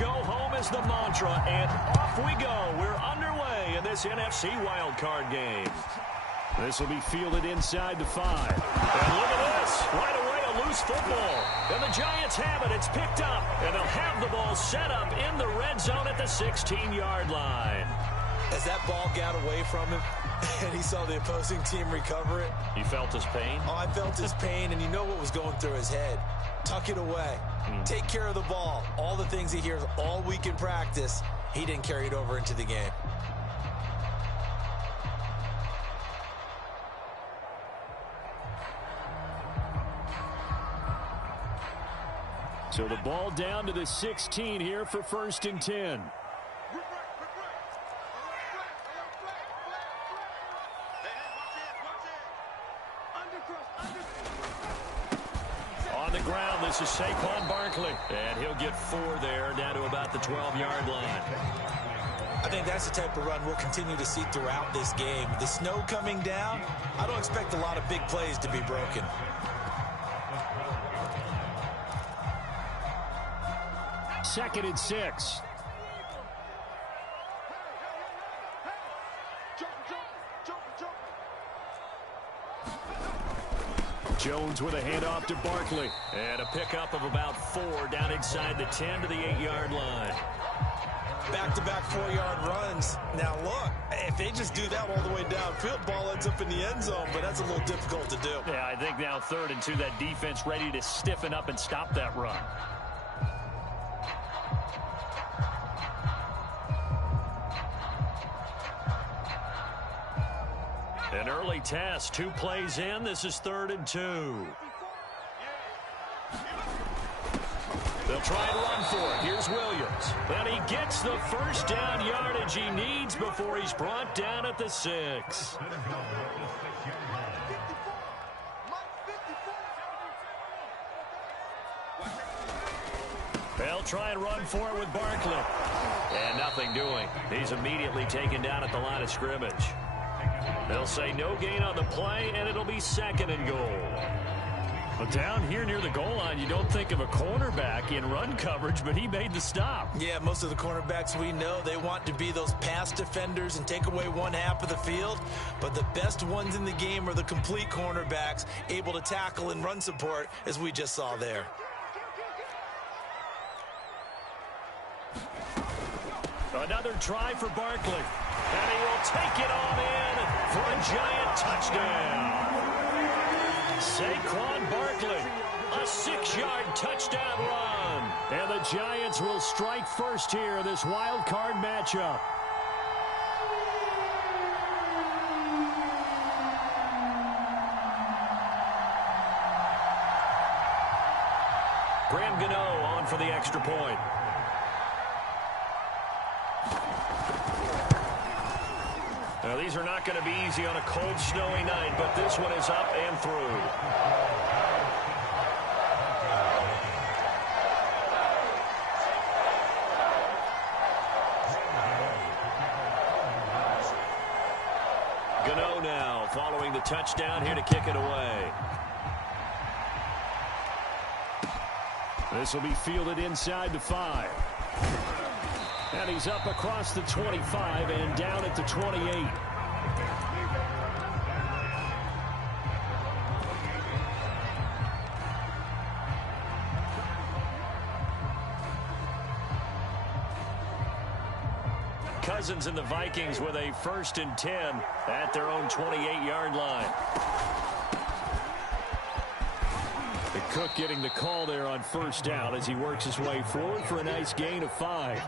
go home is the mantra, and off we go. We're underway in this NFC wildcard game. This will be fielded inside the 5. And look at this. Right away, a loose football. And the Giants have it. It's picked up. And they'll have the ball set up in the red zone at the 16-yard line. As that ball got away from him and he saw the opposing team recover it. You felt his pain? Oh, I felt his pain, and you know what was going through his head. Tuck it away. Take care of the ball. All the things he hears all week in practice, he didn't carry it over into the game. So the ball down to the 16 here for 1st and 10. On the ground, this is Saquon Barkley. And he'll get 4 there, down to about the 12-yard line. I think that's the type of run we'll continue to see throughout this game. The snow coming down, I don't expect a lot of big plays to be broken. Second and 6. Jones with a handoff to Barkley. And a pickup of about 4 down inside the 10 to the 8-yard line. Back-to-back 4-yard runs. Now, look, if they just do that all the way downfield, ball ends up in the end zone, but that's a little difficult to do. Yeah, I think now 3rd and 2, that defense ready to stiffen up and stop that run. An early test, 2 plays in. This is 3rd and 2. They'll try and run for it. Here's Williams. And he gets the first down yardage he needs before he's brought down at the 6. They'll try and run for it with Barkley. And nothing doing. He's immediately taken down at the line of scrimmage. They'll say no gain on the play, and it'll be 2nd and goal. But down here near the goal line, you don't think of a cornerback in run coverage, but he made the stop. Yeah, most of the cornerbacks we know, they want to be those pass defenders and take away one half of the field. But the best ones in the game are the complete cornerbacks, able to tackle and run support, as we just saw there. Another try for Barkley. And he will take it on in for a Giant touchdown. Saquon Barkley, a 6-yard touchdown run. And the Giants will strike first here in this wild card matchup. Graham Gano on for the extra point. Now, these are not going to be easy on a cold, snowy night, but this one is up and through. Gano now following the touchdown here to kick it away. This will be fielded inside the 5. And he's up across the 25 and down at the 28. Cousins and the Vikings with a 1st and 10 at their own 28-yard line. Cook getting the call there on 1st down as he works his way forward for a nice gain of 5.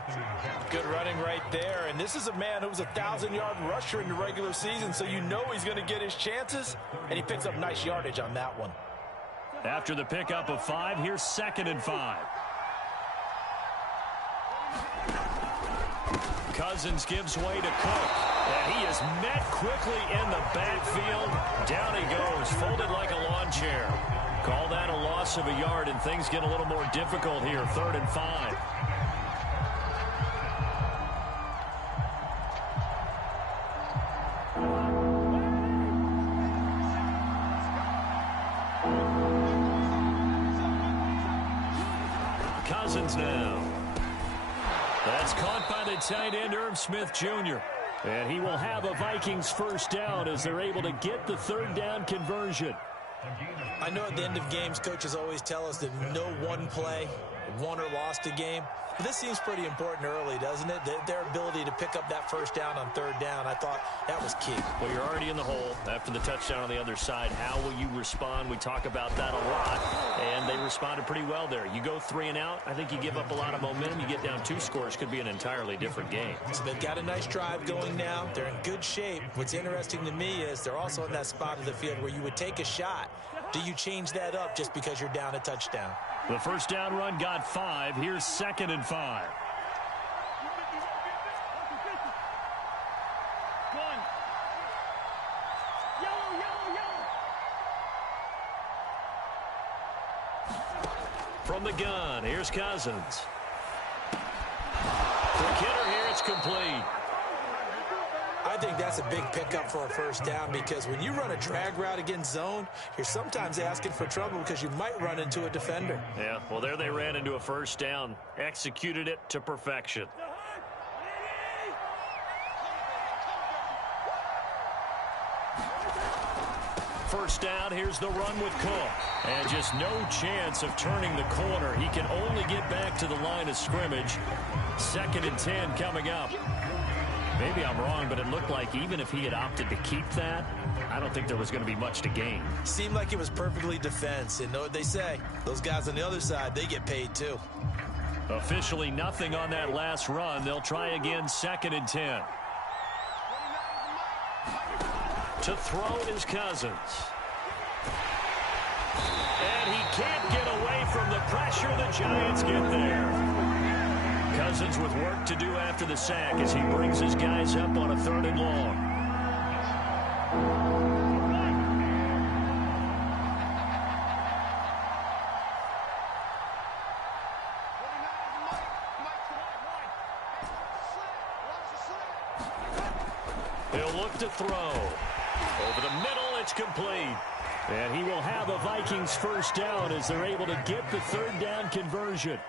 Good running right there. And this is a man who was a 1,000-yard rusher in the regular season, so you know he's going to get his chances. And he picks up nice yardage on that one. After the pickup of 5, here's 2nd and 5. Cousins gives way to Cook. And he is met quickly in the backfield. Down he goes, folded like a lawn chair. Call that a loss of a yard, and things get a little more difficult here. 3rd and 5. Cousins now. That's caught by the tight end, Irv Smith Jr. And he will have a Vikings first down as they're able to get the third down conversion. I know at the end of games, coaches always tell us that no one play won or lost a game. But this seems pretty important early, doesn't it? Their ability to pick up that first down on third down, I thought that was key. Well, you're already in the hole after the touchdown on the other side. How will you respond? We talk about that a lot, and they responded pretty well there. You go 3 and out, I think you give up a lot of momentum. You get down 2 scores, could be an entirely different game. So they've got a nice drive going now. They're in good shape. What's interesting to me is they're also in that spot of the field where you would take a shot. Do you change that up just because you're down a touchdown? The first down run got 5. Here's 2nd and 5. From the gun, here's Cousins. Quick hitter here, it's complete. I think that's a big pickup for a first down because when you run a drag route against zone, you're sometimes asking for trouble because you might run into a defender. Yeah, well, there they ran into a first down. Executed it to perfection. First down, here's the run with Cook. And just no chance of turning the corner. He can only get back to the line of scrimmage. 2nd and 10 coming up. Maybe I'm wrong, but it looked like even if he had opted to keep that, I don't think there was going to be much to gain. Seemed like it was perfectly defense. And know what they say? Those guys on the other side, they get paid too. Officially nothing on that last run. They'll try again, 2nd and 10. To throw is Cousins. And he can't get away from the pressure. The Giants get there. Cousins with work to do after the sack as he brings his guys up on a 3rd and long. He'll look to throw. Over the middle, it's complete. And he will have a Vikings first down as they're able to get the 3rd down conversion.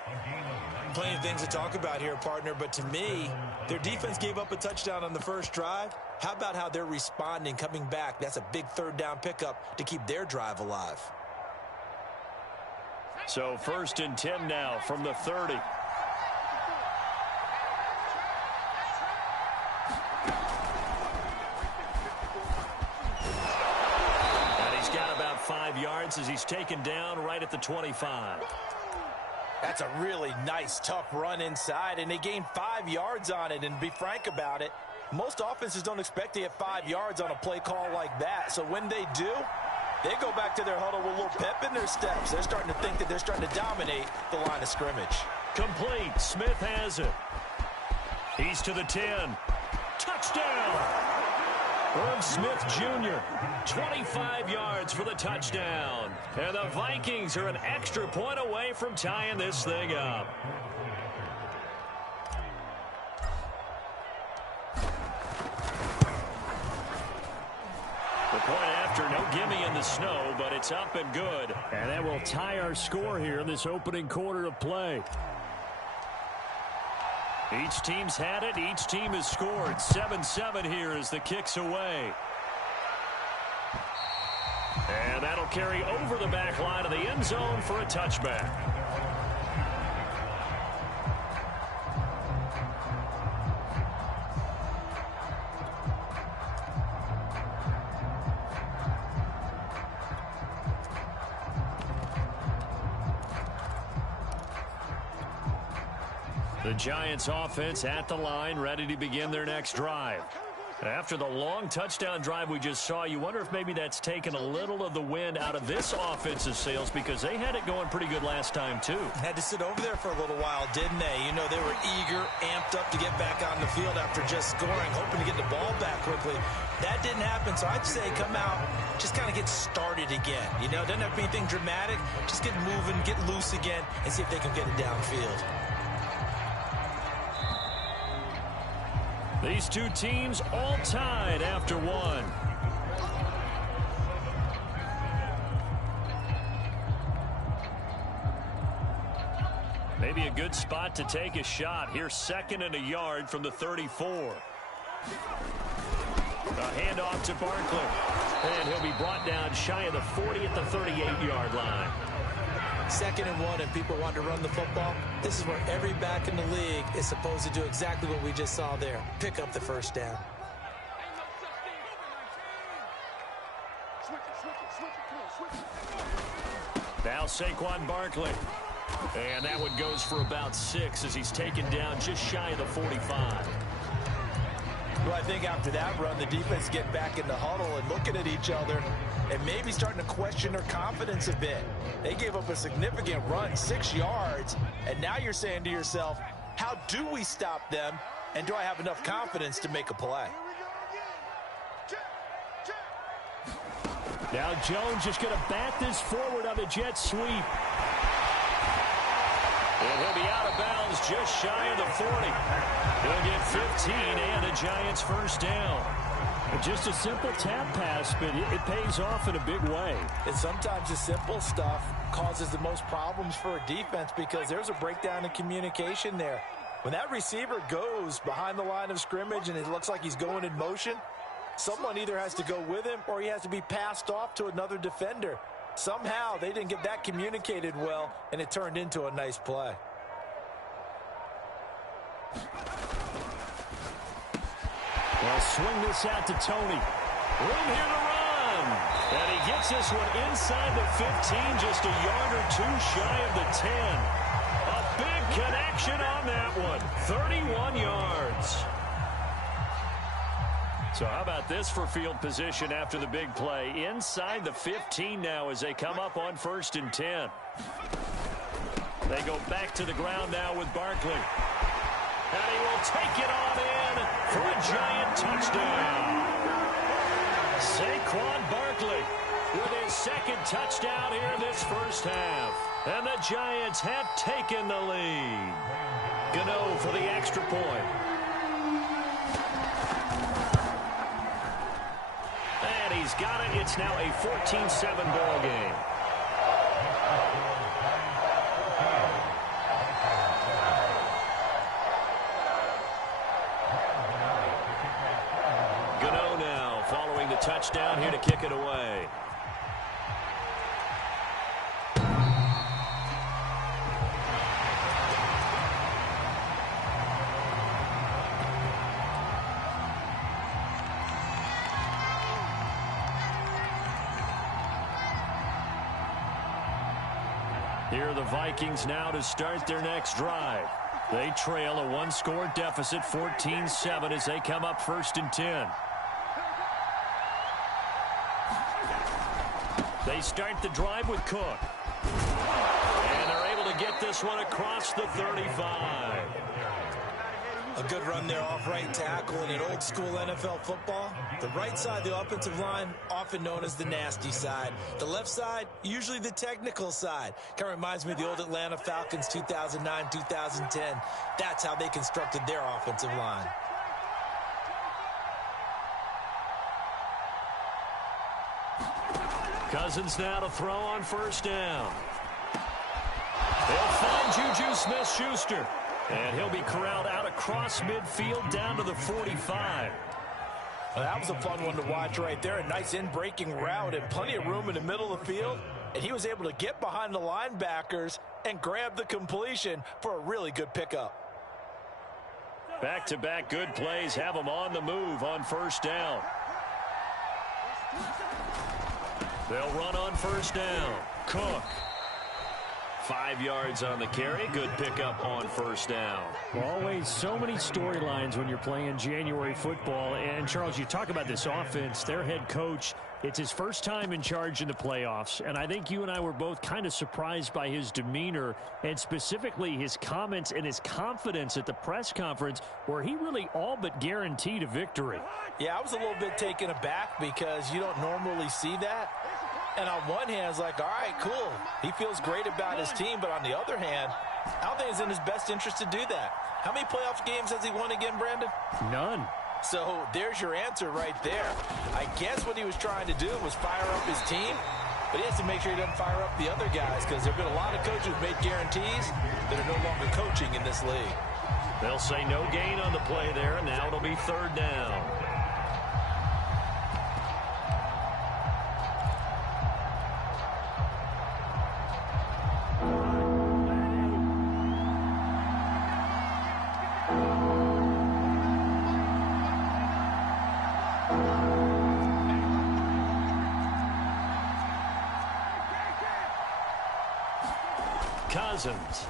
Plenty of things to talk about here, partner, but to me, their defense gave up a touchdown on the first drive. How about how they're responding, coming back? That's a big 3rd down pickup to keep their drive alive. So 1st and 10 now from the 30. And he's got about 5 yards as he's taken down right at the 25. That's a really nice, tough run inside, and they gained 5 yards on it. And to be frank about it, most offenses don't expect to get 5 yards on a play call like that. So when they do, they go back to their huddle with a little pep in their steps. They're starting to think that they're starting to dominate the line of scrimmage. Complete. Smith has it. He's to the 10. Touchdown! Irv Smith Jr., 25 yards for the touchdown. And the Vikings are an extra point away from tying this thing up. The point after, no gimme in the snow, but it's up and good. And that will tie our score here in this opening quarter of play. Each team's had it. Each team has scored. 7-7 here as the kick's away. And that'll carry over the back line of the end zone for a touchback. The Giants offense at the line, ready to begin their next drive. After the long touchdown drive we just saw, you wonder if maybe that's taken a little of the wind out of this offensive sails because they had it going pretty good last time too. Had to sit over there for a little while, didn't they? You know, they were eager, amped up to get back on the field after just scoring, hoping to get the ball back quickly. That didn't happen, so I'd say come out, just kind of get started again. You know, doesn't have to be anything dramatic. Just get moving, get loose again, and see if they can get it downfield. These two teams all tied after one. Maybe a good good spot to take a shot. Here's 2nd and a yard from the 34. A handoff to Barkley. And he'll be brought down shy of the 40 at the 38-yard line. 2nd and 1, and people want to run the football. This is where every back in the league is supposed to do exactly what we just saw there. Pick up the first down. Now Saquon Barkley. And that one goes for about 6 as he's taken down just shy of the 45. Well, I think after that run, the defense get back in the huddle and looking at each other and maybe starting to question their confidence a bit. They gave up a significant run, 6 yards, and now you're saying to yourself, how do we stop them, and do I have enough confidence to make a play? Now Jones just going to bat this forward on the jet sweep. And he'll be out of bounds just shy of the 40. He'll get 15 and a Giants first down. Just a simple tap pass, but it pays off in a big way. And sometimes the simple stuff causes the most problems for a defense because there's a breakdown in communication there. When that receiver goes behind the line of scrimmage and it looks like he's going in motion, someone either has to go with him or he has to be passed off to another defender. Somehow they didn't get that communicated well, and it turned into a nice play. They'll swing this out to Tony. Room here to run. And he gets this one inside the 15, just a yard or 2 shy of the 10. A big connection on that one. 31 yards. So how about this for field position after the big play? Inside the 15 now as they come up on 1st and 10. They go back to the ground now with Barkley. And he will take it on in for a Giant touchdown. Saquon Barkley with his 2nd touchdown here in this first half. And the Giants have taken the lead. Gano for the extra point. And he's got it. It's now a 14-7 ball game. Gano now following the touchdown here to kick it away. Here are the Vikings now to start their next drive. They trail a 1-score deficit, 14-7, as they come up 1st and 10. They start the drive with Cook. And they're able to get this one across the 35. A good run there off right tackle in an old-school NFL football. The right side of the offensive line, often known as the nasty side. The left side, usually the technical side. Kind of reminds me of the old Atlanta Falcons 2009, 2010. That's how they constructed their offensive line. Cousins now to throw on 1st down. They'll find Juju Smith-Schuster. And he'll be corralled out across midfield down to the 45. Well, that was a fun one to watch right there. A nice in-breaking route and plenty of room in the middle of the field. And he was able to get behind the linebackers and grab the completion for a really good pickup. Back-to-back good plays have them on the move on 1st down. They'll run on 1st down. Cook. 5 yards on the carry. Good pickup on 1st down. Well, always so many storylines when you're playing January football. And, Charles, you talk about this offense. Their head coach, it's his first time in charge in the playoffs. And I think you and I were both kind of surprised by his demeanor and specifically his comments and his confidence at the press conference where he really all but guaranteed a victory. Yeah, I was a little bit taken aback because you don't normally see that. And on one hand, it's like, all right, cool. He feels great about his team. But on the other hand, I don't think it's in his best interest to do that. How many playoff games has he won again, Brandon? None. So there's your answer right there. I guess what he was trying to do was fire up his team. but he has to make sure he doesn't fire up the other guys because there have been a lot of coaches who've made guarantees that are no longer coaching in this league. They'll say no gain on the play there, and now it'll be third down. Cousins.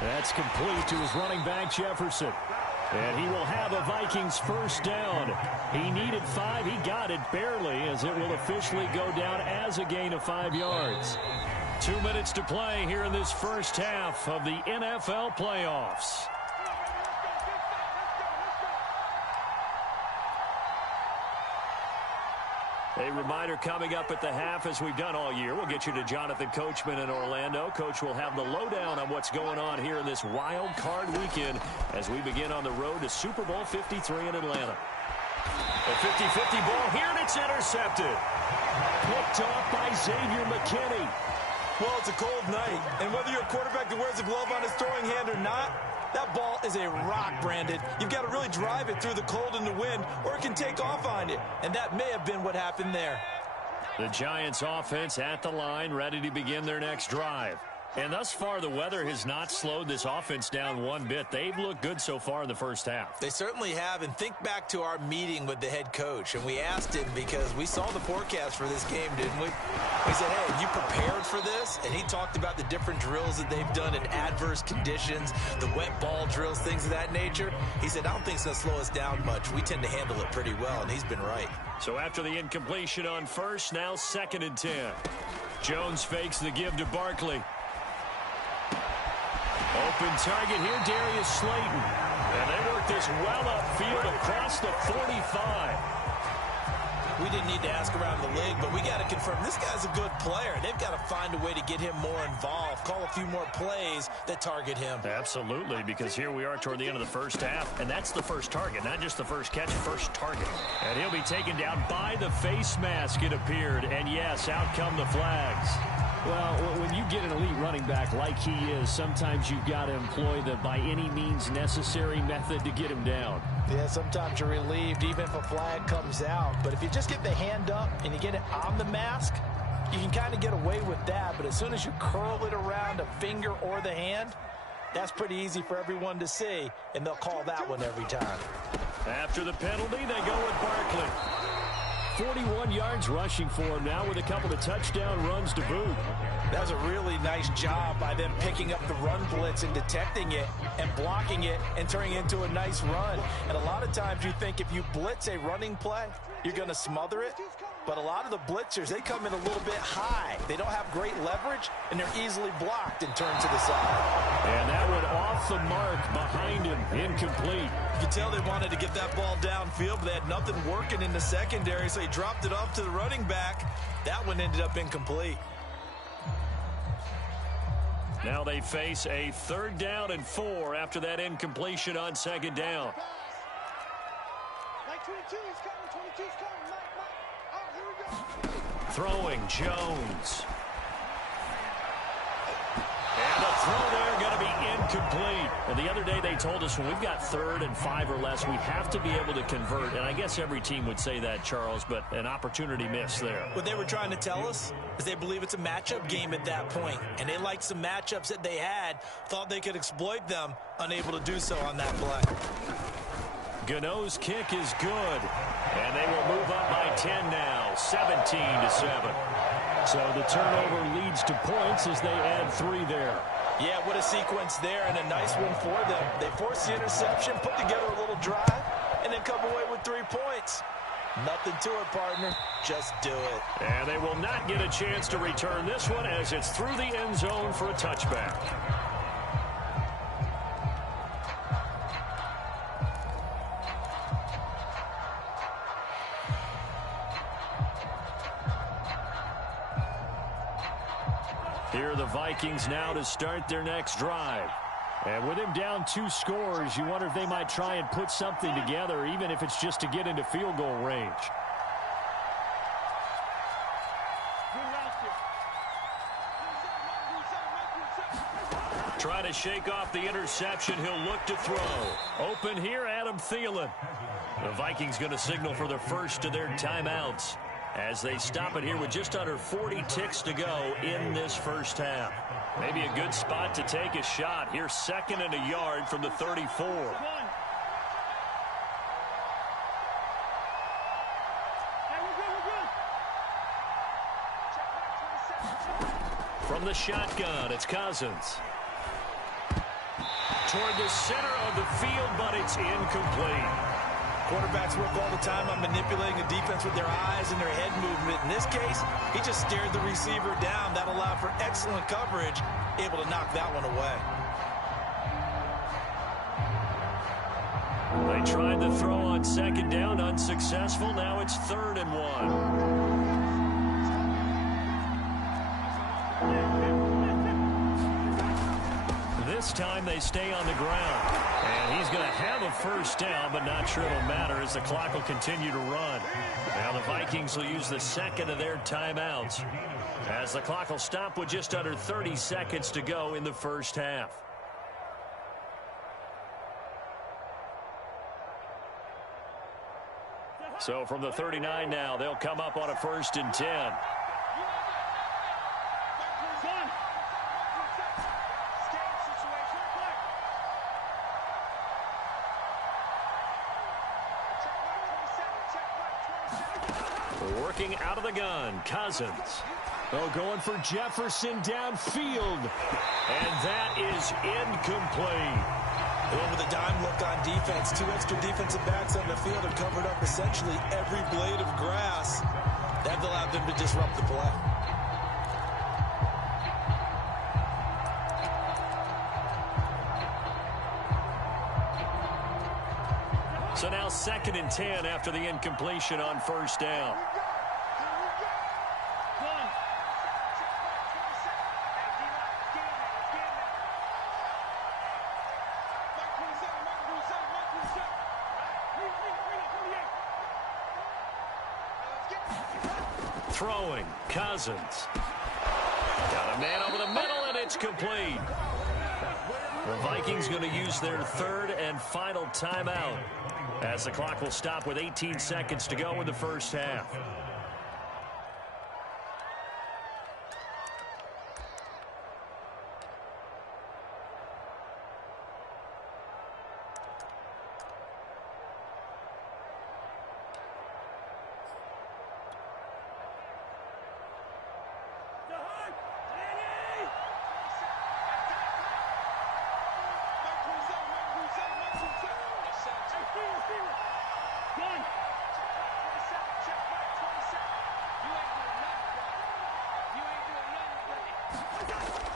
That's complete to his running back, Jefferson. And he will have a Vikings first down. He needed 5. He got it barely, as it will officially go down as a gain of 5 yards. 2 minutes to play here in this first half of the NFL playoffs. A reminder coming up at the half, as we've done all year. We'll get you to Jonathan Coachman in Orlando. Coach will have the lowdown on what's going on here in this wild card weekend as we begin on the road to Super Bowl 53 in Atlanta. A 50-50 ball here, and it's intercepted. Picked off by Xavier McKinney. Well, it's a cold night, and whether you're a quarterback that wears a glove on his throwing hand or not, that ball is a rock, Brandon. You've got to really drive it through the cold and the wind, or it can take off on you. And that may have been what happened there. The Giants offense at the line, ready to begin their next drive. And thus far, the weather has not slowed this offense down one bit. They've looked good so far in the first half. They certainly have. And think back to our meeting with the head coach. And we asked him, because we saw the forecast for this game, didn't we? We said, hey, have you prepared for this? And he talked about the different drills that they've done in adverse conditions, the wet ball drills, things of that nature. He said, I don't think it's going to slow us down much. We tend to handle it pretty well, and he's been right. So after the incompletion on first, now 2nd and 10. Jones fakes the give to Barkley. Open target here, Darius Slayton. And they work this well upfield across the 45. We didn't need to ask around the league, but we got to confirm this guy's a good player. They've got to find a way to get him more involved, call a few more plays that target him. Absolutely, because here we are toward the end of the first half, and that's the first target, not just the first catch, first target. And he'll be taken down by the face mask, it appeared. And yes, out come the flags. Well, when you get an elite running back like he is, sometimes you've got to employ the by any means necessary method to get him down. Yeah, sometimes you're relieved even if a flag comes out. But if you just get the hand up and you get it on the mask, you can kind of get away with that. But as soon as you curl it around a finger or the hand, that's pretty easy for everyone to see, and they'll call that one every time. After the penalty, they go with Barkley. 41 yards rushing for him now with a couple of touchdown runs to boot. That was a really nice job by them picking up the run blitz and detecting it and blocking it and turning it into a nice run. And a lot of times you think if you blitz a running play, you're going to smother it. But a lot of the blitzers, they come in a little bit high. They don't have great leverage, and they're easily blocked and turned to the side. And that one off the mark behind him, incomplete. You can tell they wanted to get that ball downfield, but they had nothing working in the secondary, so he dropped it off to the running back. That one ended up incomplete. Now they face a 3rd down and 4 after that incompletion on 2nd down. Throwing Jones. And the throw there going to be incomplete. And the other day they told us when we've got 3rd and 5 or less, we have to be able to convert. And I guess every team would say that, Charles, but an opportunity missed there. What they were trying to tell us is they believe it's a matchup game at that point. And they liked some matchups that they had, thought they could exploit them, unable to do so on that play. Gano's kick is good. And they will move up by 10 now, 17-7. So the turnover leads to points as they add 3 there. Yeah, what a sequence there, and a nice one for them. They force the interception, put together a little drive, and then come away with 3 points. Nothing to it, partner. Just do it. And they will not get a chance to return this one as it's through the end zone for a touchback. Here are the Vikings now to start their next drive. And with him down 2 scores, you wonder if they might try and put something together, even if it's just to get into field goal range. Trying to shake off the interception. He'll look to throw. Open here, Adam Thielen. The Vikings going to signal for the first of their timeouts as they stop it here with just under 40 ticks to go in this first half. Maybe a good spot to take a shot. Here's 2nd and a yard from the 34. From the shotgun, it's Cousins. Toward the center of the field, but it's incomplete. Quarterbacks work all the time on manipulating a defense with their eyes and their head movement. In this case, he just stared the receiver down. That allowed for excellent coverage, able to knock that one away. They tried the throw on 2nd down, unsuccessful. Now it's 3rd and 1. This time they stay on the ground. And he's going to have a first down, but not sure it'll matter as the clock will continue to run. Now the Vikings will use the 2nd of their timeouts as the clock will stop with just under 30 seconds to go in the first half. So from the 39 now, they'll come up on a 1st and 10. Working out of the gun, Cousins. Oh, going for Jefferson downfield. And that is incomplete. Well, with a dime look on defense, 2 extra defensive backs on the field have covered up essentially every blade of grass. That allowed them to disrupt the play. So now 2nd and 10 after the incompletion on 1st down. Throwing, Cousins. Got a man over the middle, and it's complete. The Vikings going to use their 3rd and final timeout as the clock will stop with 18 seconds to go in the first half.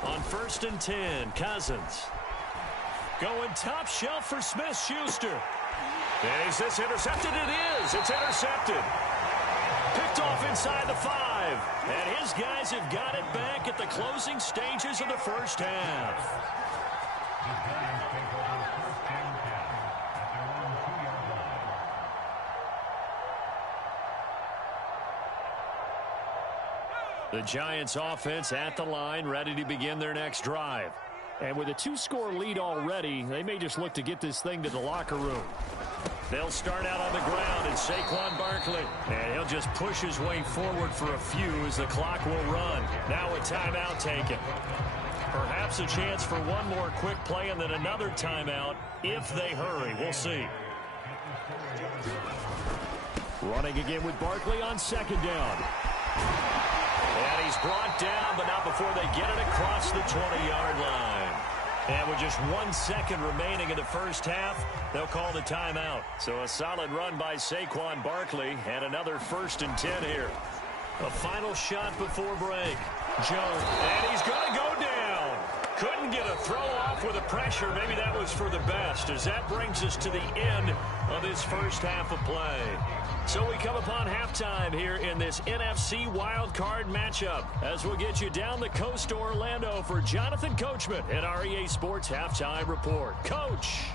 On 1st and 10, Cousins. Going top shelf for Smith-Schuster. Is this intercepted? It is. It's intercepted. Picked off inside the 5. And his guys have got it back at the closing stages of the first half. The Giants offense at the line, ready to begin their next drive. And with a 2-score lead already, they may just look to get this thing to the locker room. They'll start out on the ground, and Saquon Barkley. And he'll just push his way forward for a few as the clock will run. Now a timeout taken. Perhaps a chance for one more quick play and then another timeout if they hurry. We'll see. Running again with Barkley on 2nd down. And he's brought down, but not before they get it across the 20-yard line. And with just 1 second remaining in the first half, they'll call the timeout. So a solid run by Saquon Barkley and another 1st and 10 here. A final shot before break. Jones, and he's going to go down. Couldn't get a throw off with the pressure. Maybe that was for the best, as that brings us to the end of this first half of play. So we come upon halftime here in this NFC wildcard matchup as we'll get you down the coast to Orlando for Jonathan Coachman at our EA Sports Halftime Report. Coach.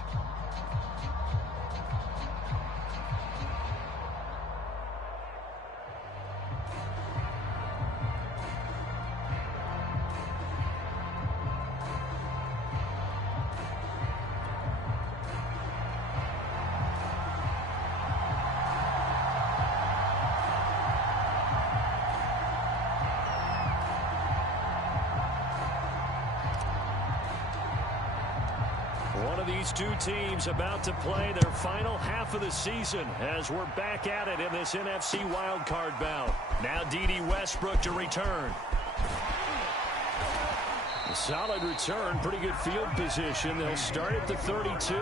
these two teams about to play their final half of the season as we're back at it in this NFC wildcard bout. Now D.D. Westbrook to return. A solid return, pretty good field position. They'll start at the 32.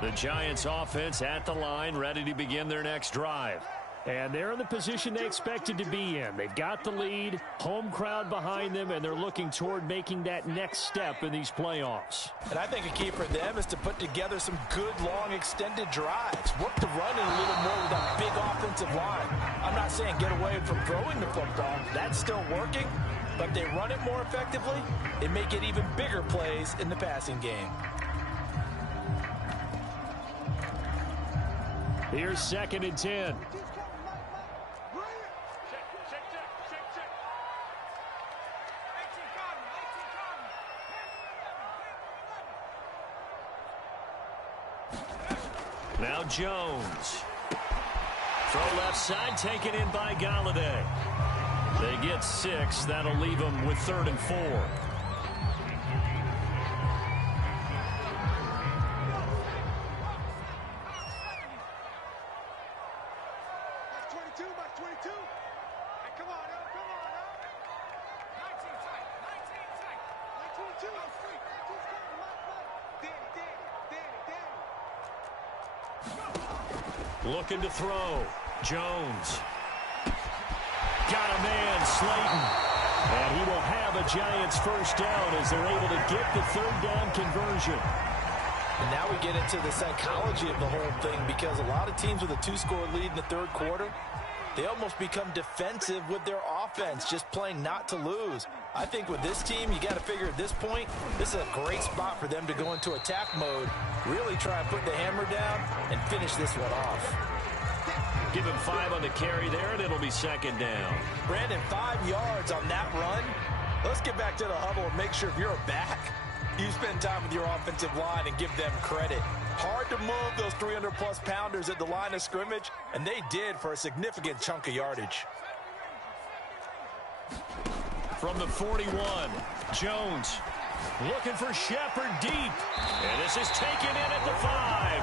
The Giants offense at the line, ready to begin their next drive. And they're in the position they expected to be in. They've got the lead, home crowd behind them, and they're looking toward making that next step in these playoffs. And I think a key for them is to put together some good, long, extended drives. Work the run in a little more with that big offensive line. I'm not saying get away from throwing the football. That's still working. But if they run it more effectively, they may get even bigger plays in the passing game. Here's 2nd and 10. Now Jones. Throw left side, taken in by Galladay. They get 6. That'll leave them with 3rd and 4. Looking to throw. Jones. Got a man, Slayton. And he will have a Giants first down as they're able to get the 3rd down conversion. And now we get into the psychology of the whole thing, because a lot of teams with a 2-score lead in the 3rd quarter, they almost become defensive with their offense, just playing not to lose. I think with this team, you got to figure at this point, this is a great spot for them to go into attack mode, really try and put the hammer down and finish this one off. Give him 5 on the carry there, and it'll be 2nd down. Brandon, 5 yards on that run. Let's get back to the huddle and make sure if you're a back, you spend time with your offensive line and give them credit. Hard to move those 300-plus pounders at the line of scrimmage, and they did for a significant chunk of yardage. From the 41, Jones looking for Shepard deep. And this is taken in at the 5.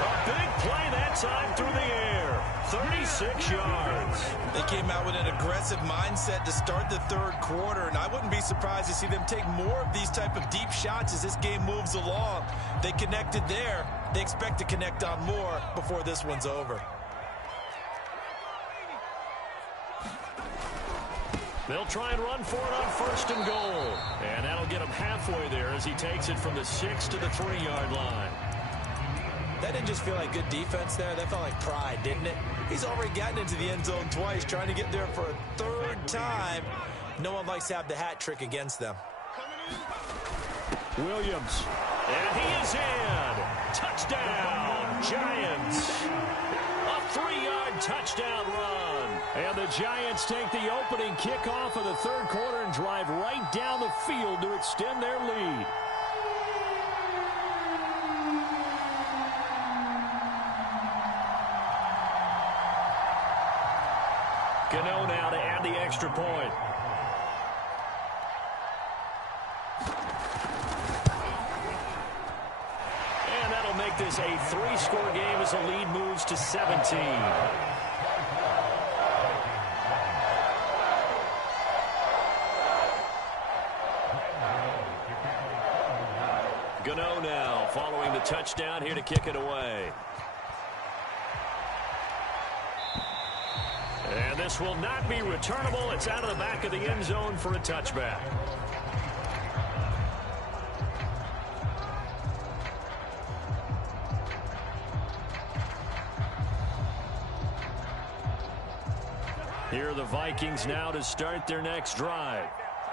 A big play that time through the air. 36 yards. They came out with an aggressive mindset to start the 3rd quarter, and I wouldn't be surprised to see them take more of these type of deep shots as this game moves along. They connected there. They expect to connect on more before this one's over. They'll try and run for it on 1st and goal. And that'll get him halfway there as he takes it from the 6 to the 3-yard line. That didn't just feel like good defense there. That felt like pride, didn't it? He's already gotten into the end zone twice, trying to get there for a 3rd time. No one likes to have the hat trick against them. Williams. And he is in. Touchdown, Giants. A 3-yard touchdown run. And the Giants take the opening kickoff of the 3rd quarter and drive right down the field to extend their lead. Gano now to add the extra point. And that'll make this a 3-score game as the lead moves to 17. Gano now following the touchdown here to kick it away. And this will not be returnable. It's out of the back of the end zone for a touchback. Here are the Vikings now to start their next drive.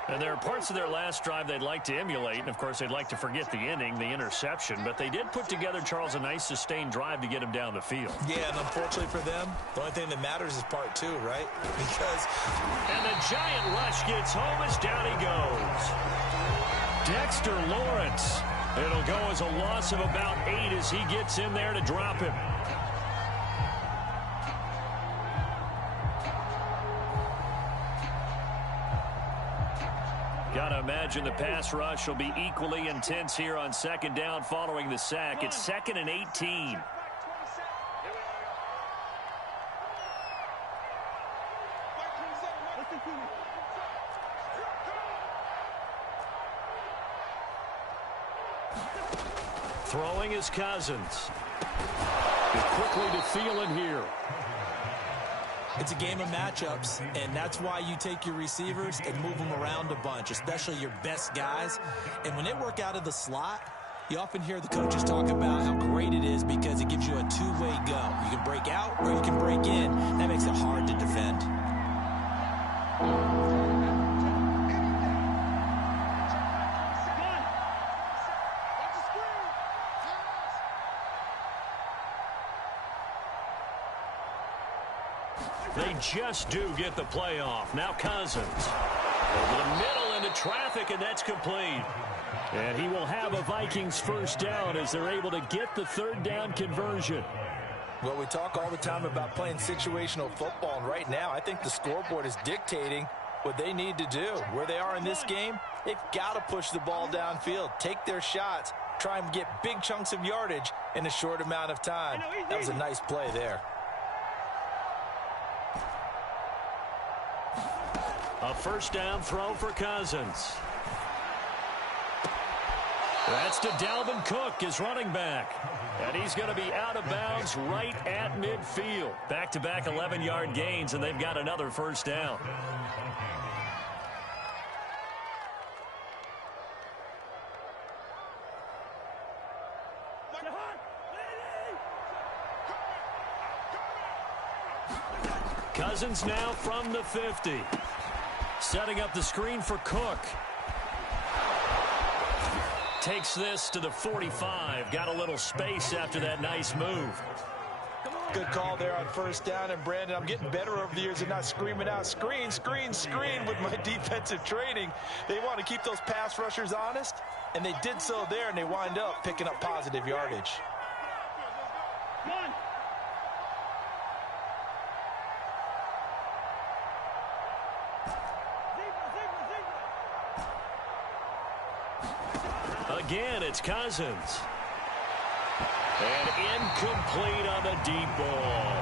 And there are parts of their last drive they'd like to emulate, and, of course, they'd like to forget the inning, the interception. But they did put together, Charles, a nice sustained drive to get him down the field. Yeah, and unfortunately for them, the only thing that matters is part two, right? Because... And the giant rush gets home as down he goes. Dexter Lawrence. It'll go as a loss of about 8 as he gets in there to drop him. Got to imagine the pass rush will be equally intense here on second down following the sack. It's 2nd and 18. Throwing is Cousins. Quickly to Thielen here. It's a game of matchups, and that's why you take your receivers and move them around a bunch, especially your best guys. And when they work out of the slot, you often hear the coaches talk about how great it is because it gives you a two-way go. You can break out or you can break in. That makes it hard to defend. They just do get the play off. Now Cousins. Over the middle into traffic, and that's complete. And he will have a Vikings first down as they're able to get the third down conversion. Well, we talk all the time about playing situational football, and right now I think the scoreboard is dictating what they need to do. Where they are in this game, they've got to push the ball downfield, take their shots, try and get big chunks of yardage in a short amount of time. That was a nice play there. A first down throw for Cousins. That's to Dalvin Cook, his running back. And he's going to be out of bounds right at midfield. Back-to-back 11-yard gains, and they've got another first down. Cousins now from the 50. Setting up the screen for Cook. Takes this to the 45. Got a little space after that nice move. Good call there on first down. And, Brandon, I'm getting better over the years and not screaming out, screen, screen, screen with my defensive training. They want to keep those pass rushers honest, and they did so there, and they wind up picking up positive yardage. Again, it's Cousins. And incomplete on the deep ball.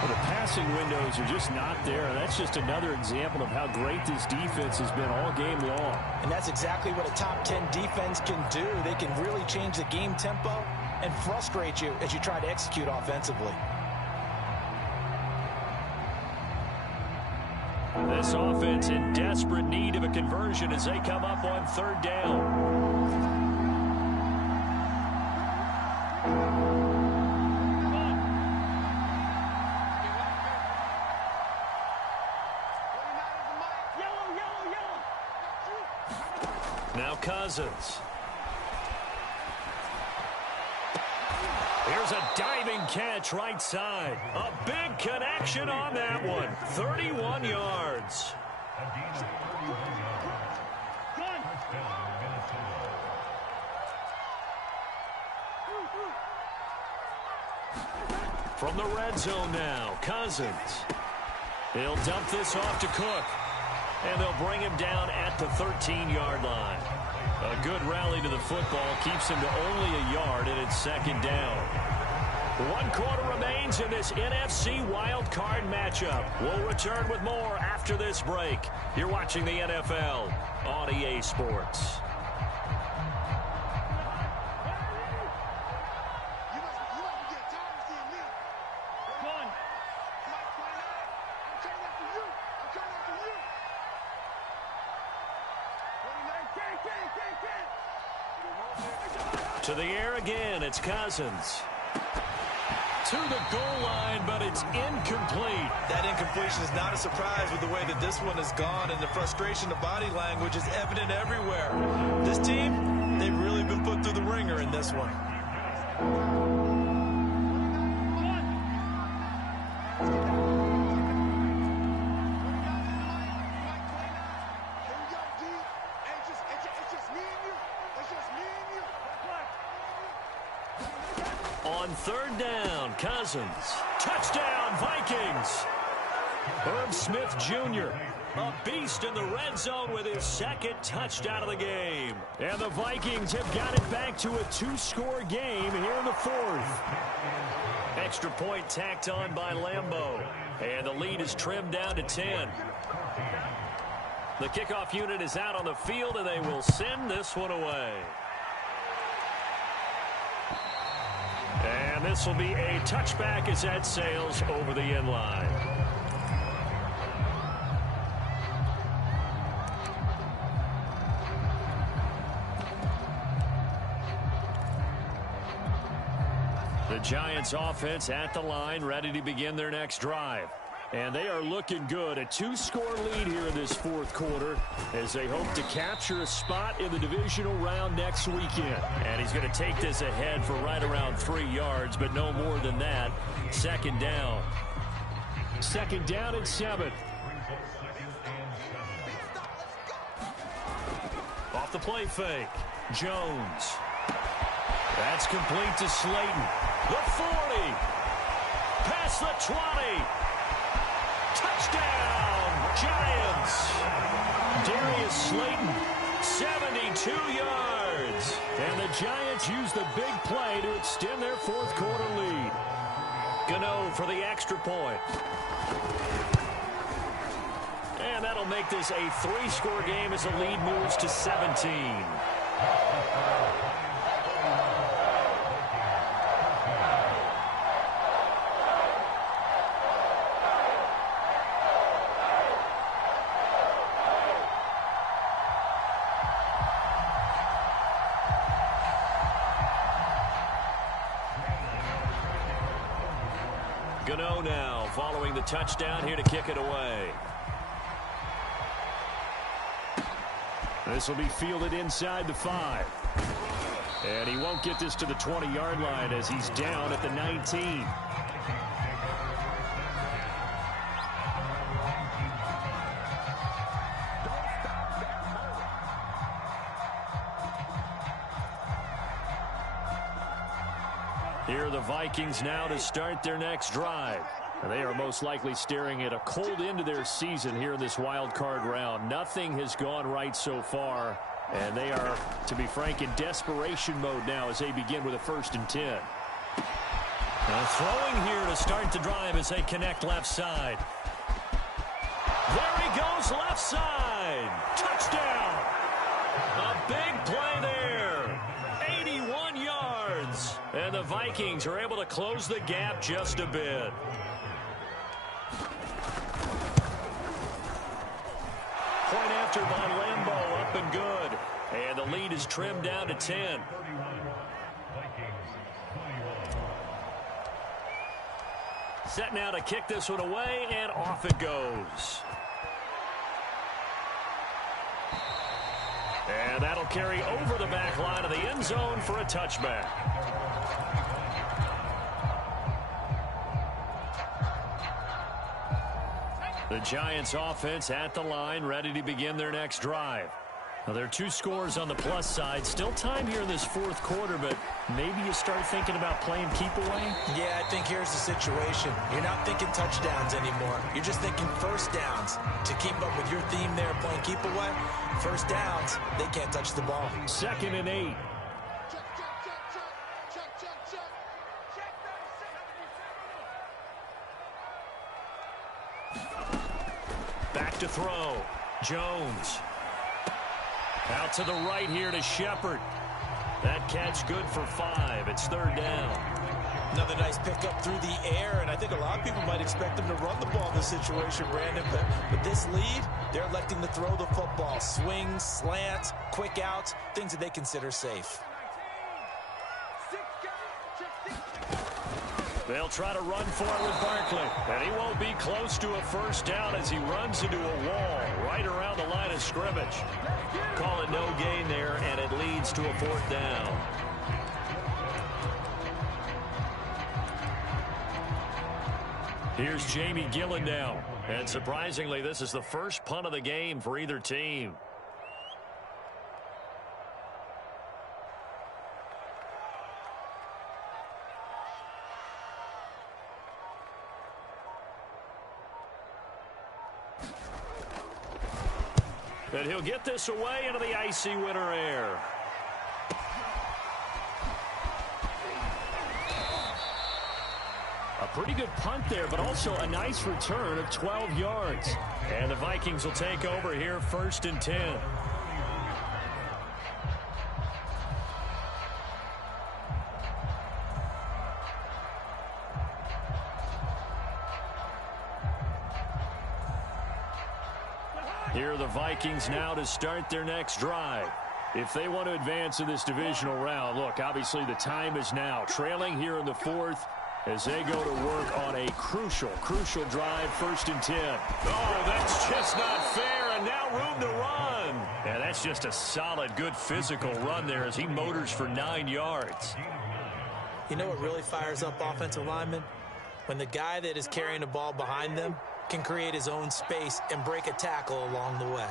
Well, the passing windows are just not there. That's just another example of how great this defense has been all game long. And that's exactly what a top 10 defense can do. They can really change the game tempo and frustrate you as you try to execute offensively. This offense in desperate need of a conversion as they come up on third down. Now Cousins. Here's a diving catch right side. A big connection on that one. 31 yards. From the red zone now, Cousins. He'll dump this off to Cook. And they'll bring him down at the 13-yard line. A good rally to the football keeps him to only a yard, and it's second down. 1 quarter remains in this NFC Wild Card matchup. We'll return with more after this break. You're watching the NFL on EA Sports. To the air again, it's Cousins. to the goal line, but it's incomplete. That incompletion is not a surprise with the way that this one has gone, and the frustration of body language is evident everywhere. This team, they've really been put through the ringer in this one. On third down, Cousins. Touchdown, Vikings. Herb Smith Jr., a beast in the red zone with his second touchdown of the game. And the Vikings have got it back to a two-score game here in the fourth. Extra point tacked on by Lambeau. And the lead is trimmed down to 10. The kickoff unit is out on the field, and they will send this one away. And this will be a touchback as that sails over the end line. The Giants offense at the line, ready to begin their next drive. And they are looking good. A two-score lead here in this fourth quarter as they hope to capture a spot in the divisional round next weekend. And he's going to take this ahead for right around 3 yards, but no more than that. Second down. Second down and 7. Off the play fake. Jones. That's complete to Slayton. The 40. Past the 20. Touchdown, Giants. Darius Slayton, 72 yards. And the Giants use the big play to extend their fourth quarter lead. Gano for the extra point. And that'll make this a 3-score game as the lead moves to 17. Gano now following the touchdown here to kick it away. This will be fielded inside the 5. And he won't get this to the 20-yard line as he's down at the 19. Here are the Vikings now to start their next drive. And they are most likely staring at a cold end to their season here in this wild card round. Nothing has gone right so far. And they are, to be frank, in desperation mode now as they begin with a 1st and 10. Now throwing here to start the drive as they connect left side. There he goes left side. Touchdown. A big play there. 81 yards. And the Vikings are able to close the gap just a bit. Point after by Lambeau, up and good. And the lead is trimmed down to 10. Set now to kick this one away, and off it goes. And that'll carry over the back line of the end zone for a touchback. The Giants offense at the line, ready to begin their next drive. Now, there are 2 scores on the plus side. Still time here in this fourth quarter, but maybe you start thinking about playing keep away? Yeah, I think here's the situation. You're not thinking touchdowns anymore. You're just thinking first downs. To keep up with your theme there, playing keep away, first downs, they can't touch the ball. 2nd and 8. Back to throw. Jones. Out to the right here to Shepard. That catch good for 5. It's 3rd down. Another nice pickup through the air, and I think a lot of people might expect them to run the ball in this situation, Brandon, but with this lead, they're electing to throw the football. Swings, slants, quick outs, things that they consider safe. They'll try to run for it with Barkley. And he won't be close to a first down as he runs into a wall right around the line of scrimmage. Call it no gain there, and it leads to a fourth down. Here's Jamie Gillen now. And surprisingly, this is the first punt of the game for either team. And he'll get this away into the icy winter air. A pretty good punt there, but also a nice return of 12 yards. And the Vikings will take over here, 1st and 10. Here are the Vikings now to start their next drive. If they want to advance in this divisional round, look, obviously the time is now. Trailing here in the 4th as they go to work on a crucial drive, 1st and 10. Oh, that's just not fair, and now room to run. And that's just a solid, good physical run there as he motors for 9 yards. You know what really fires up offensive linemen? When the guy that is carrying the ball behind them can create his own space and break a tackle along the way.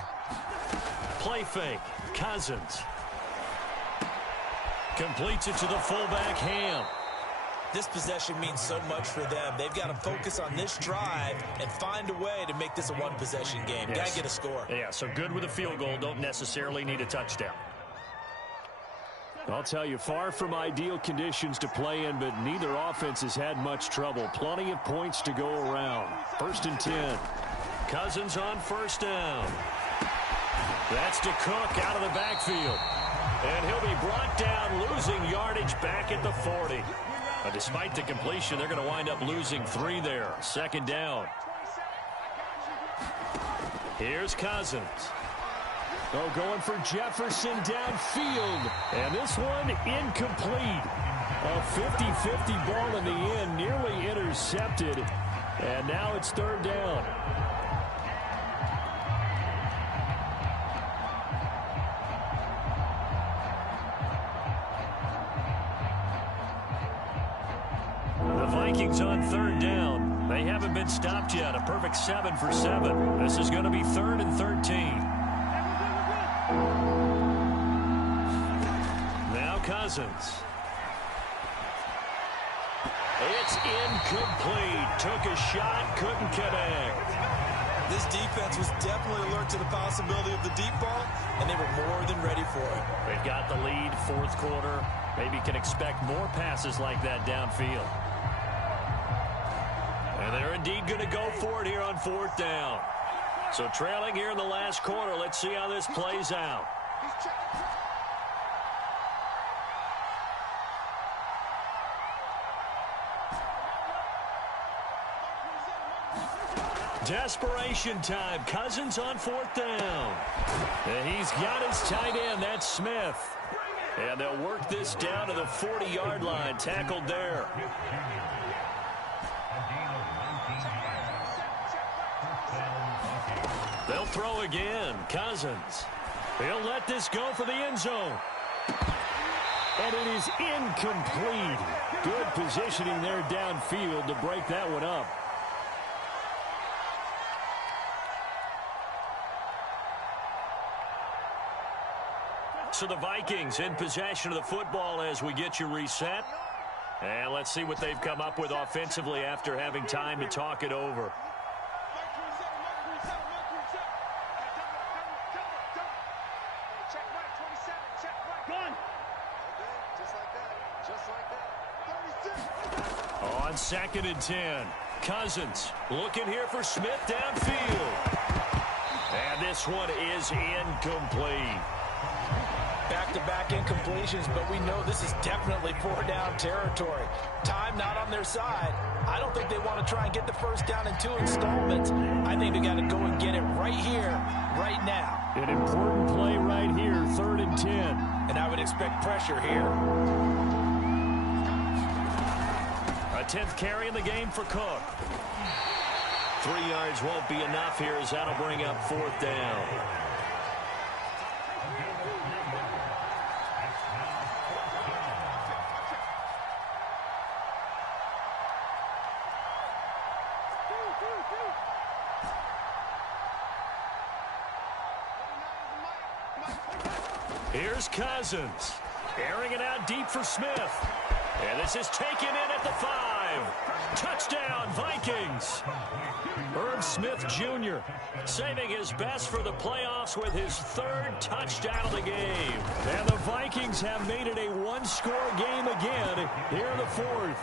Play fake. Cousins completes it to the fullback, Ham. This possession means so much for them. They've got to focus on this drive and find a way to make this a one-possession game. Yes. Got to get a score. Yeah, so good with a field goal. Don't necessarily need a touchdown. I'll tell you, far from ideal conditions to play in, but neither offense has had much trouble. Plenty of points to go around. 1st and 10. Cousins on 1st down. That's to Cook out of the backfield. And he'll be brought down, losing yardage back at the 40. But despite the completion, they're going to wind up losing 3 there. 2nd down. Here's Cousins. Oh, going for Jefferson downfield. And this one incomplete. A 50-50 ball in the end, nearly intercepted. And now it's 3rd down. The Vikings on 3rd down. They haven't been stopped yet. A perfect 7 for 7. This is going to be 3rd and 13. Now Cousins. It's incomplete. Took a shot, couldn't connect. This defense was definitely alert to the possibility of the deep ball, and they were more than ready for it. They've got the lead, 4th quarter. Maybe can expect more passes like that downfield. And they're indeed going to go for it here on 4th down. So trailing here in the last quarter. Let's see how this plays out. Desperation time. Cousins on 4th down. And he's got his tight end. That's Smith. And they'll work this down to the 40-yard line. Tackled there. They'll throw again. Cousins. He'll let this go for the end zone. And it is incomplete. Good positioning there downfield to break that one up. So the Vikings in possession of the football as we get you reset. And let's see what they've come up with offensively after having time to talk it over. On 2nd and 10. Cousins looking here for Smith downfield. And this one is incomplete. Back-to-back incompletions, but we know this is definitely 4-down territory. Time not on their side. I don't think they want to try and get the first down in 2 installments. I think they got to go and get it right here, right now. An important play right here, 3rd and 10. And I would expect pressure here. A 10th carry in the game for Cook. 3 yards won't be enough here as that'll bring up 4th down. Here's Cousins. Airing it out deep for Smith. And this is taken in at the 5. Touchdown, Vikings. Herb Smith Jr. saving his best for the playoffs with his 3rd touchdown of the game. And the Vikings have made it a one-score game again here in the 4th.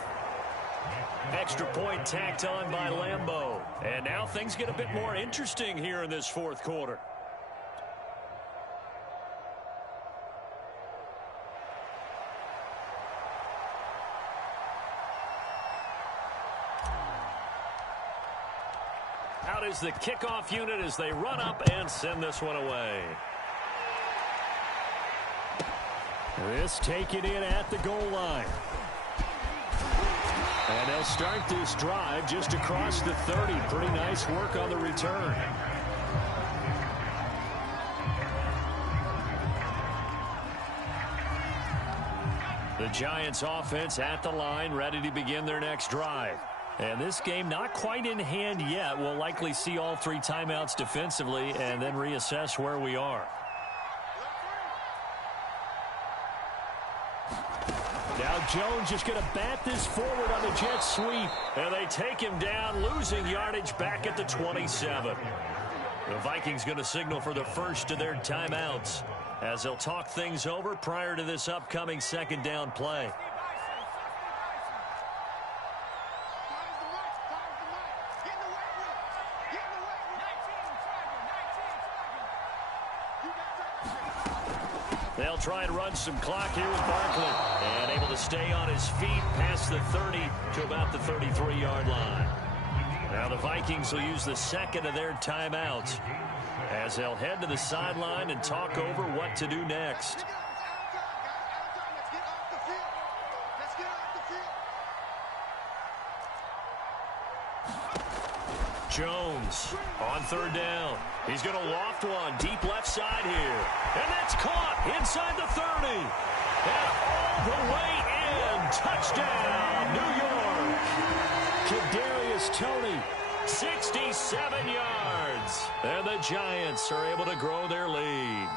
Extra point tacked on by Lambeau. And now things get a bit more interesting here in this 4th quarter. Out is the kickoff unit as they run up and send this one away. This taken in at the goal line. And they'll start this drive just across the 30. Pretty nice work on the return. The Giants offense at the line, ready to begin their next drive. And this game not quite in hand yet. We'll likely see all 3 timeouts defensively and then reassess where we are. Now Jones just going to bat this forward on the jet sweep. And they take him down, losing yardage back at the 27. The Vikings going to signal for the first of their timeouts as they'll talk things over prior to this upcoming 2nd down play. They'll try and run some clock here with Barkley. And able to stay on his feet past the 30 to about the 33-yard line. Now the Vikings will use the 2nd of their timeouts as they'll head to the sideline and talk over what to do next. Jones on 3rd down. He's going to loft one deep left side here. And that's caught inside the 30. And all the way in. Touchdown, New York. Kadarius Toney, 67 yards. And the Giants are able to grow their lead.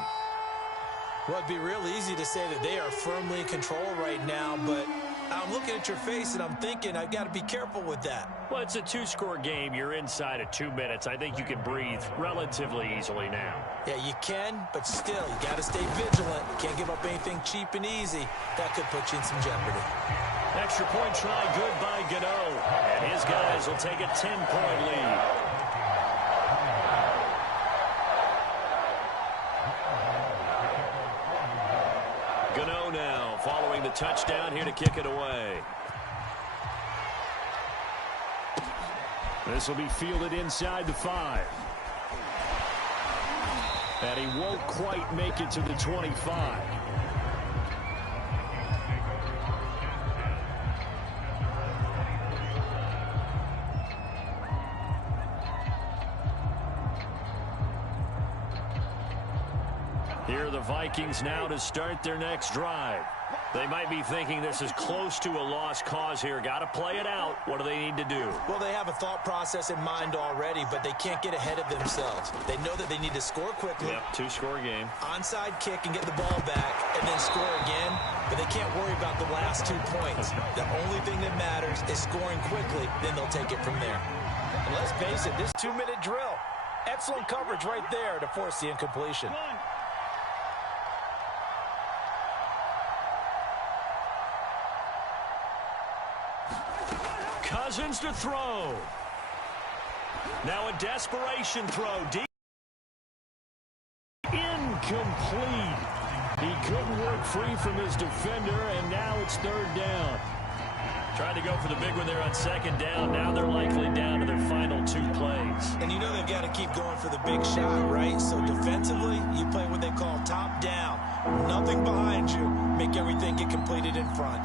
Well, it'd be real easy to say that they are firmly in control right now, but I'm looking at your face and I'm thinking I've got to be careful with that. Well, it's a 2-score game. You're inside of 2 minutes. I think you can breathe relatively easily now. Yeah, you can, but still, you got to stay vigilant. You can't give up anything cheap and easy. That could put you in some jeopardy. Extra point try good by Gano. And his guys will take a 10-point lead. Gano now following the touchdown here to kick it away. This will be fielded inside the 5. And he won't quite make it to the 25. Here are the Vikings now to start their next drive. They might be thinking this is close to a lost cause here. Got to play it out. What do they need to do? Well, they have a thought process in mind already, but they can't get ahead of themselves. They know that they need to score quickly. Yep, 2-score game. Onside kick and get the ball back and then score again, but they can't worry about the last 2 points. The only thing that matters is scoring quickly, then they'll take it from there. And let's face it, this 2-minute drill, excellent coverage right there to force the incompletion. Cousins to throw. Now a desperation throw. Deep. Incomplete. He couldn't work free from his defender, and now it's 3rd down. Trying to go for the big one there on 2nd down. Now they're likely down to their final 2 plays. And you know they've got to keep going for the big shot, right? So defensively, you play what they call top down. Nothing behind you. Make everything get completed in front.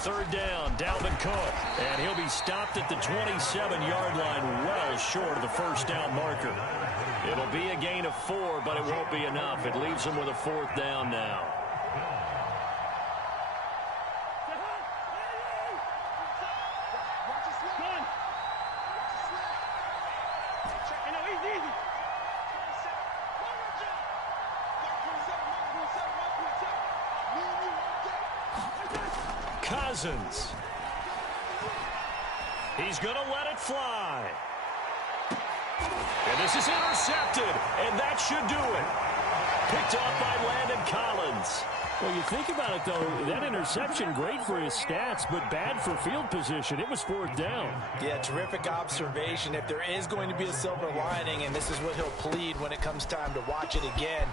third down, Dalvin Cook. And he'll be stopped at the 27-yard line, well short of the first down marker. It'll be a gain of 4, but it won't be enough. It leaves him with a fourth down now. Cousins. He's going to let it fly. And this is intercepted, and that should do it. Picked off by Landon Collins. Well, you think about it, though, that interception, great for his stats, but bad for field position. It was fourth down. Yeah, terrific observation. If there is going to be a silver lining, and this is what he'll plead when it comes time to watch it again,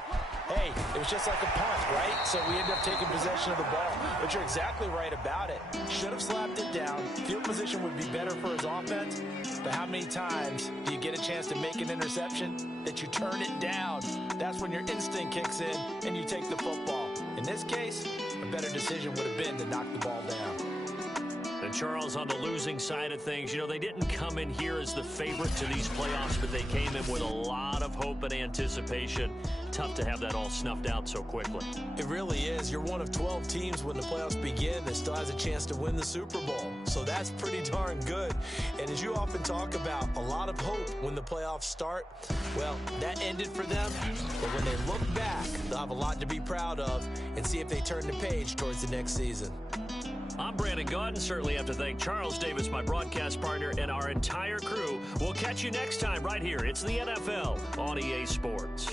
hey, it was just like a punt, right? So we end up taking possession of the ball. But you're exactly right about it. Should have slapped it down. Field position would be better for his offense. But how many times do you get a chance to make an interception that you turn it down? That's when your instinct kicks in and you take the football. In this case, a better decision would have been to knock the ball down. And Charles, on the losing side of things, you know, they didn't come in here as the favorite to these playoffs, but they came in with a lot of hope and anticipation. Tough to have that all snuffed out so quickly. It really is. You're one of 12 teams when the playoffs begin that still has a chance to win the Super Bowl. So that's pretty darn good. And as you often talk about, a lot of hope when the playoffs start. Well, that ended for them. But when they look back, they'll have a lot to be proud of and see if they turn the page towards the next season. I'm Brandon Gaudin. Certainly have to thank Charles Davis, my broadcast partner, and our entire crew. We'll catch you next time right here. It's the NFL on EA Sports.